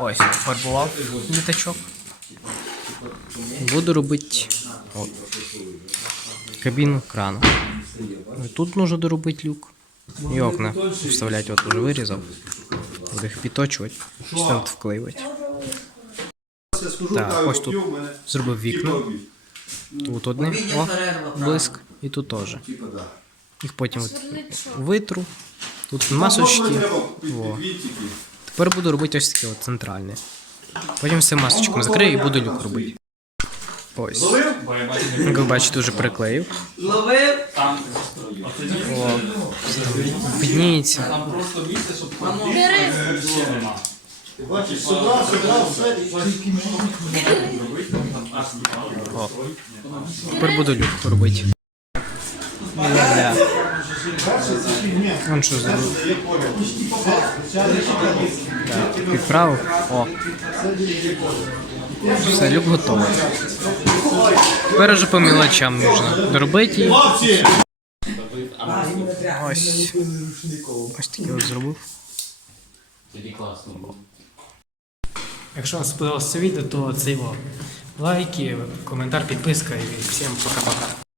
пофарбував літачок. Буду робити от, кабіну крану. Тут нужно доробити люк. І окна вставляти, от уже вирізав. Буду їх підточувати, ставити вклеювати. Так, ось тут зробив вікно. Тут одне, о, блиск, і тут теж. Їх потім от витру. Тут масочки. О. Тепер буду робити ось таке от центральне. Потім все масочком закрию і буду люк робити. Ось. Як ви бачите, вже приклеїв. Ловив. Підніється. Просто місце, щоб Тепер буду люк робити. Ля-ля. Вон що зробив. Так, Підправив. О. Все, люк готовий. Тепер вже по мілочам нужно доробити. Ось. Ось таке от зробив. тоді класно. Якщо вам сподобалося це відео, то це його лайки, коментар, підписка і всім пока-пока.